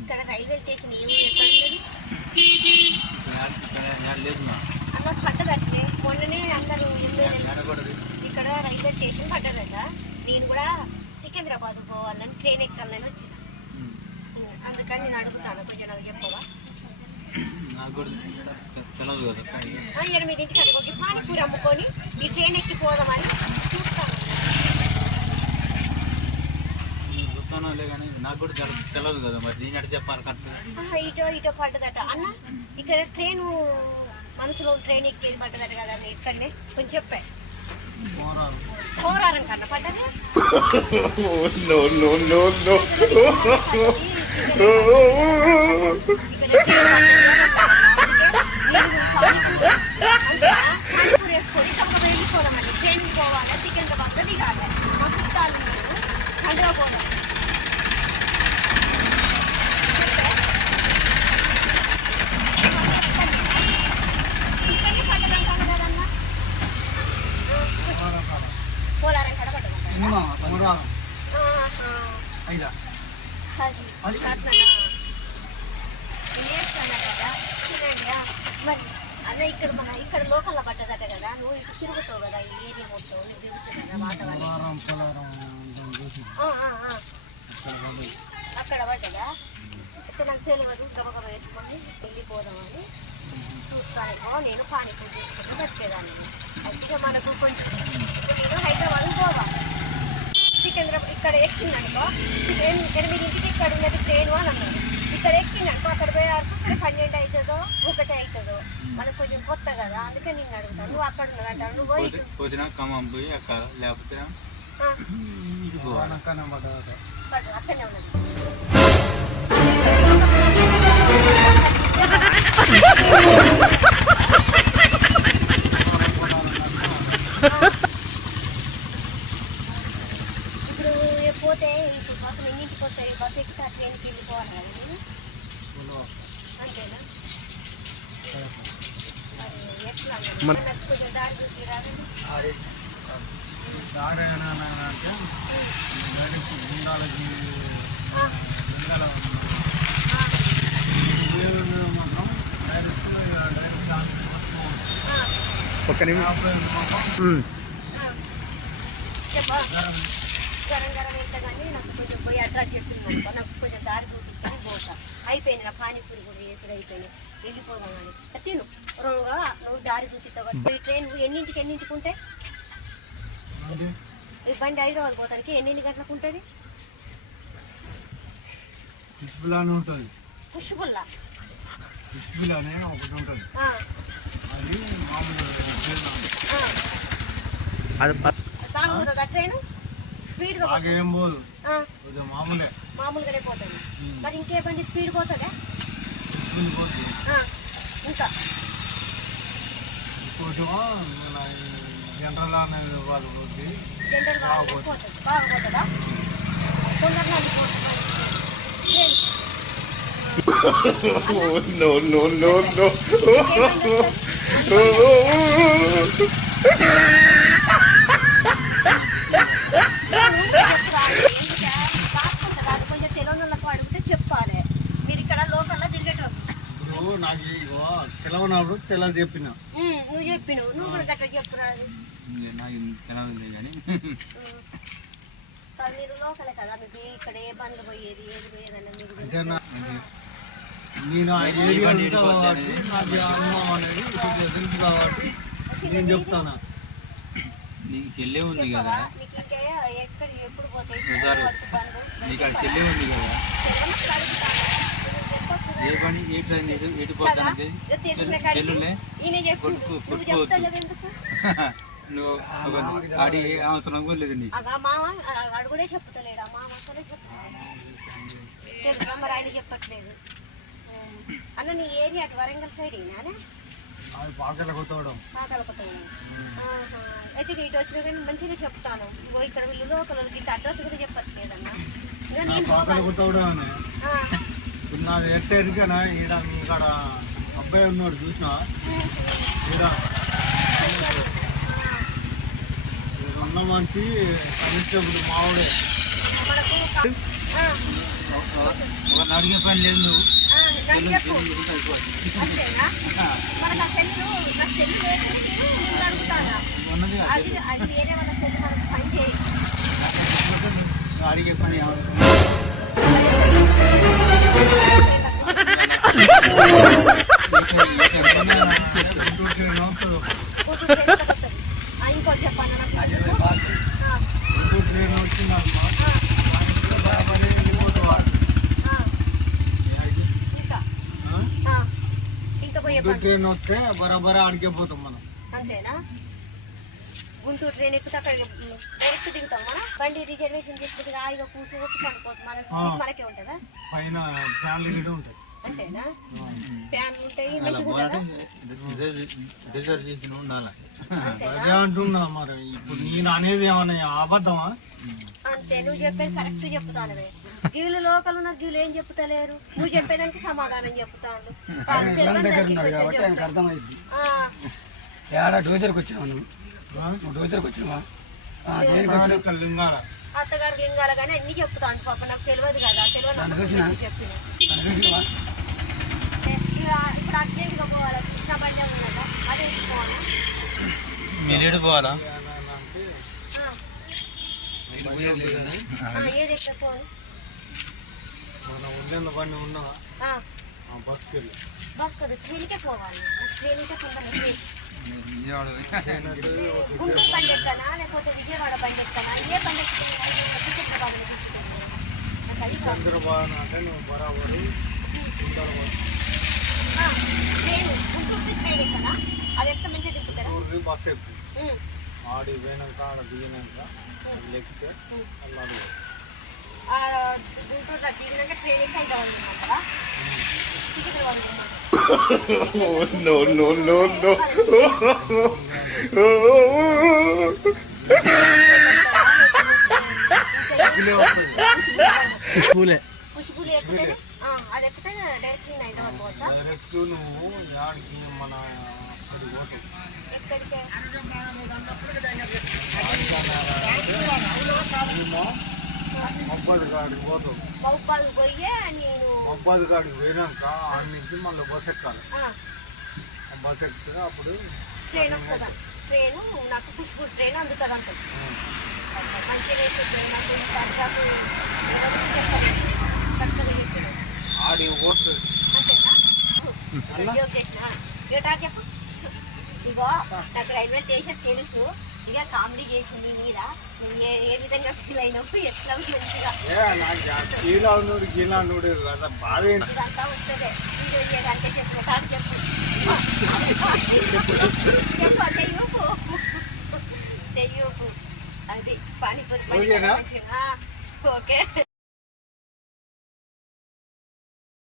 ఇక్కడ railway station ఏం చెప్పట్లేదు అలా పడ్డదంటే మొన్ననే అందరూ ఇక్కడ రైల్వే స్టేషన్ పడ్డదట. నేను కూడా సికింద్రాబాద్ పోవాలని ట్రైన్ ఎక్కాలని వచ్చిన, అందుకని నేను అడుగుతాను, కొంచెం నాకు చెప్పవా? 8ంటికి అనుకోకి పానీపూరి అమ్ముకొని ఈ ట్రైన్ ఎక్కి పోదామని చూస్తాను. కానీ నాకు కూడా తెలియదు కదా, మరి నేను అటు చెప్పాలి. ఇటో పడ్డదట అన్న, ఇక్కడ ట్రైన్ మనసులో ట్రైన్ ఎక్కేది పడ్డదట కదా అన్న, ఇక్కడనే కొంచెం చెప్పా. పోరారం కన్నా పడ్డది. వేసుకొని తప్పక వెళ్ళిపోదామండి. ట్రైన్కి పోవాలి, సికింద్రాబాద్ దిగాలి, మా చుట్టాలు హైదరాబాద్. పోలారం కడ పడ్డదా? మరి అన్న ఇక్కడ లోకల్లో పడ్డదట కదా, నువ్వు ఇటు తిరుగుతావు కదా ఈ ఏరియా మొత్తం, నీకు తెలుసు కదా వాతావరణం. అక్కడ పడ్డదా? ఇక్కడ నాకు తెలియదు, గబగబ వేసుకొని వెళ్ళిపోదామని చూస్తానేమో. నేను పానీపూరి తీసుకొని వచ్చేదాన్ని. అయితే మనకు కొంచెం నేను హైదరాబాద్ పోవాలి, సికింద్రాబాద్ ఇక్కడ ఎక్కిందనుకో 8ంటికి ఇక్కడ ఉన్నది ట్రైన్ అని అన్నారు. ఇక్కడ ఎక్కిందనుకో అక్కడ పోయే వరకు సరే 12 అవుతుందో 1 అవుతుందో, మనకు కొంచెం కొత్త కదా, అందుకే నేను అడుగుతాను. నువ్వు అక్కడ ఉన్నదంటావు, నువ్వు పోయి లేకపోతే అక్కడనే ఉన్నది. ఇప్పుడు పోతే ఇప్పుడు బస్సు 8ంటికి వస్తాయి, బస్సు ఎక్కితే ట్రైన్కి వెళ్ళిపోవాలి కదా అంతేనా? ఎట్లా కొంచెం దారి చూసి రాదండి. చెప్పా గరం గరం వెళ్తా కానీ నాకు కొంచెం పోయి అడ్రస్ చెప్తున్నాను, నాకు కొంచెం దారి చూపిస్తాను పోతా. అయిపోయింది నా పానీపూరి కూడా వేసుడు అయిపోయింది, వెళ్ళిపోదాం అని తిను. నువ్వు దారి చూపిస్తావు. ఈ ట్రైన్ 8ంటికి ఉంటే ఈ బండి హైదరాబాద్ పోతానికి ఎన్ని గంటలకు ఉంటుంది? పుష్పుల్లా బాగుంటుందా ట్రైన్? స్పీడ్ గా మామూలుగానే పోతుంది. మరి ఇంకే బండి స్పీడ్ పోతుందా? ఇంకా జనరల్ బాగుపోతుందా? తొందరగా కొంచెం తెలంగాణకు అడిగితే చెప్పాలి. మీరు ఇక్కడ లోకల్లో తిరిగేటప్పుడు నాకు తెలవనప్పుడు తెల్ల చెప్పిన, నువ్వు చెప్పినావు, నువ్వు కూడా గట్రా చెప్పురాదు. మీరు లోకలే కదా, మీకు ఇక్కడ ఏ బండ్లు పోయేది ఏది పోయేదని మీకు నేను తెలుసు కాబట్టి నేను చెప్తాను. నీకు చెల్లె ఉంది కదా, ఎక్కడ ఎప్పుడు పోతాయి నీకు ఆ చెల్లె ఉంది కదా, ఏ పని ఏ ట్రైన్ ఎటు పోతానికి చెల్లులే నువ్వు ఆడి అవసరం కూడా లేదు నీకు. మామ అడుగుడే చెప్తలేడా? మామ అసలే చెప్తా, మరి ఆయన చెప్పట్లేదు. అన్న నీ ఏరియా అటు వరంగల్ సైడ్ అయితే ఇటు వచ్చినా కానీ మంచిగా చెప్తాను. ఇక్కడ వీళ్ళు లోకల్ ఇంత అడ్రస్ కూడా చెప్పట్లేదన్న. నాది ఎట్టేరికనా ఈడ మీ ఇక్కడ అబ్బాయి ఉన్నాడు చూసినా ఈడ ఉన్న మంచి కానిస్టేబుల్ మావుడే ఒక అడిగే పని లేదు నువ్వు నాకు చెప్పు అయిపోద్ది అంతేనా మనకు ఆ సెల్లు నాకు సెల్లు లేదు నేను అడుగుతానా ఉన్నది అది అది వేరే వాళ్ళ సెల్లు మనకు పని చేయి అడిగే పని ఇంకోటి చెప్పాను నాకు ట్రైన్ వచ్చిందమ్మా ఇంకా ఇంకా పోయే పని ట్రైన్ వస్తే బరాబరా ఆడికే పోతాం మనం. అంతేనా గుంటూరు ట్రైన్ ఎక్కితే అక్కడ డైరెక్ట్ దిగుతాం మనం బండి రిజర్వేషన్ చేసుకుంటే హాయిగా కూర్చోవచ్చు పండుకోవచ్చు మనకే ఉంటుందా పైన ఫ్యాన్లు కూడా ఉంటాయి. అంతేనా ఫ్యాన్లు ఉంటాయి అలా మంచిగా పోవాలంటే ఉంటుందా రిజర్వేషన్ ఉండాలి అదే అంటున్నా మరి ఇప్పుడు నేను అనేది ఏమన్నా అబద్ధమా? అంతే నువ్వు చెప్పేది కరెక్ట్ చెప్తాను గీళ్ళు లోకల్ ఉన్న గీళ్ళు ఏం చెప్తలేరు నువ్వు చెప్పేదానికి సమాధానం చెప్తాను అర్థమైంది ఏడా డోజర్కి వచ్చినావా నువ్వు డోజర్కి వచ్చినావా దేనికి లింగాల అత్తగారు లింగాల కానీ అన్ని చెప్తాను పాప నాకు తెలియదు కదా తెలియదు చెప్పిన చూసినావా ఇప్పుడు అర్జెంట్గా పోవాలి కృష్ణ బండి ఉంది కదా అదే పోవాలి మీరు పోవాలా ఏది ఎక్కడ పోవాలి మన ఉండే బండి ఉన్నదా బస్కి వెళ్ళి బస్ కదా ట్రైన్కే పోవాలి ట్రైన్కే కొంత గుంటూరు బండి ఎక్కనా లేకపోతే విజయవాడ బండి ఎక్కనా ఏ బండి చంద్రబాబు అంటే నువ్వు బరాబరు ట్రైన్ గుంటూరుకి ట్రైన్ ఎక్కనా అది ఎక్కడ మంచిగా తిప్పుతారా బస్ ఎక్కువ ఆడి పోయినాక ఆడ దిగినాక ఎక్కితే అన్నాడు గుంటూరులో దిగినాక ట్రైన్ ఎక్కి హైదరాబాద్ ఉన్నారా పుష్పులు ఎక్కితే అది ఎక్కితే డైరెక్ట్ నేను హైదరాబాద్ పోవచ్చా డైరెక్ట్ నువ్వు యాడికి మన అక్కడికి పోతావు. ఎక్కడికే మబ్బాది కాడికి పోతావు. మౌబాద్ పోయే నేను మబ్బాది కాడికి పోయినాక ఆడి నుంచి మళ్ళీ బస్ ఎక్కాలి. బస్ ఎక్కితే అప్పుడు ట్రైన్ వస్తుందా ట్రైను నాకు పుష్పు ట్రైన్ అందుతుంది అంటుంది మంచిగా వేసే ట్రైన్ నాకు సరదాకు చక్కగా చెప్పిన ఆడి పోతుంది. అంతేనా జోక్ చేసిన ఏటా చెప్పు ఇగో నాకు రైల్వే స్టేషన్ తెలుసు ఇక కామెడీ చేసింది మీద నువ్వు ఏ విధంగా ఫీల్ అయినప్పుడు ఎట్లా మంచిగా నాకు గీలా నూరు గీలా నూరు కదా బాధ ఏంటి? ఇదంతా వస్తుంది వీడియో చేయడానికి చెప్పు కాదు చెప్పు చెయ్యూపు అది పానీపూరి ఓకేనా? ఓకే